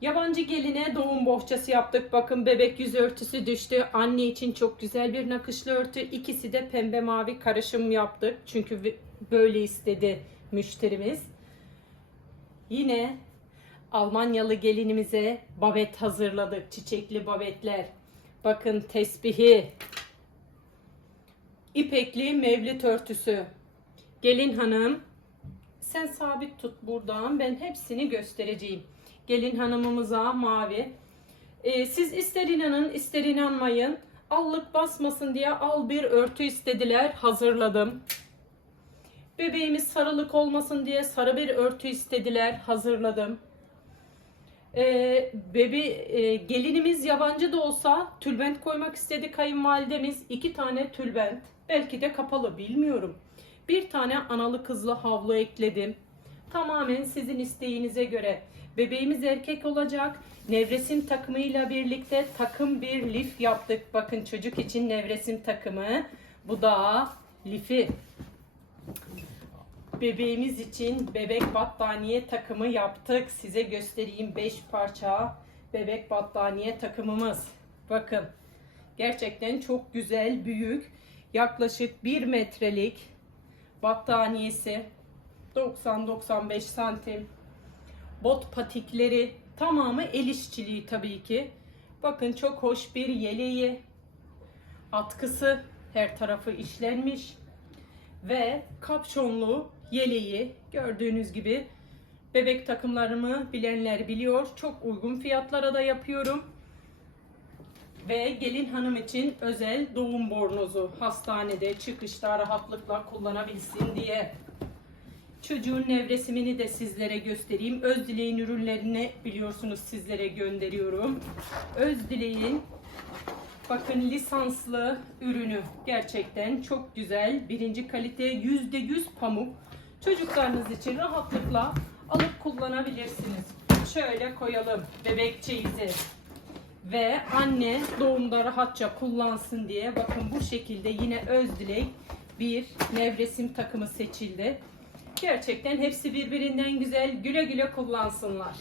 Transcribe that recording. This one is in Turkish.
Yabancı geline doğum bohçası yaptık. Bakın bebek yüz örtüsü düştü. Anne için çok güzel bir nakışlı örtü. İkisi de pembe mavi karışım yaptık. Çünkü böyle istedi müşterimiz. Yine Almanyalı gelinimize babet hazırladık. Çiçekli babetler. Bakın tesbihi. İpekli mevlit örtüsü. Gelin hanım sen sabit tut buradan. Ben hepsini göstereceğim. Gelin hanımımıza mavi. Ee, siz ister inanın ister inanmayın. Allık basmasın diye al bir örtü istediler. Hazırladım. Bebeğimiz sarılık olmasın diye sarı bir örtü istediler. Hazırladım. Ee, bebe e, gelinimiz yabancı da olsa tülbent koymak istedi kayınvalidemiz. iki tane tülbent. Belki de kapalı bilmiyorum. Bir tane analı kızlı havlu ekledim. Tamamen sizin isteğinize göre. Bebeğimiz erkek olacak. Nevresim takımıyla birlikte takım bir lif yaptık. Bakın çocuk için nevresim takımı. Bu da lifi. Bebeğimiz için bebek battaniye takımı yaptık. Size göstereyim 5 parça bebek battaniye takımımız. Bakın. Gerçekten çok güzel, büyük. Yaklaşık 1 metrelik battaniyesi 90-95 santim. Bot patikleri tamamı el işçiliği tabii ki. Bakın çok hoş bir yeleği atkısı her tarafı işlenmiş. Ve kapşonlu yeleği gördüğünüz gibi bebek takımlarımı bilenler biliyor çok uygun fiyatlara da yapıyorum ve gelin hanım için özel doğum bornozu hastanede çıkışta rahatlıkla kullanabilsin diye. Çocuğun nevresimini de sizlere göstereyim. Özdileğin ürünlerini biliyorsunuz sizlere gönderiyorum. Özdileğin bakın lisanslı ürünü gerçekten çok güzel. Birinci kalite yüzde yüz pamuk. Çocuklarınız için rahatlıkla alıp kullanabilirsiniz. Şöyle koyalım bebek çeyizi ve anne doğumda rahatça kullansın diye bakın bu şekilde yine Özdilek bir nevresim takımı seçildi. Gerçekten hepsi birbirinden güzel güle güle kullansınlar.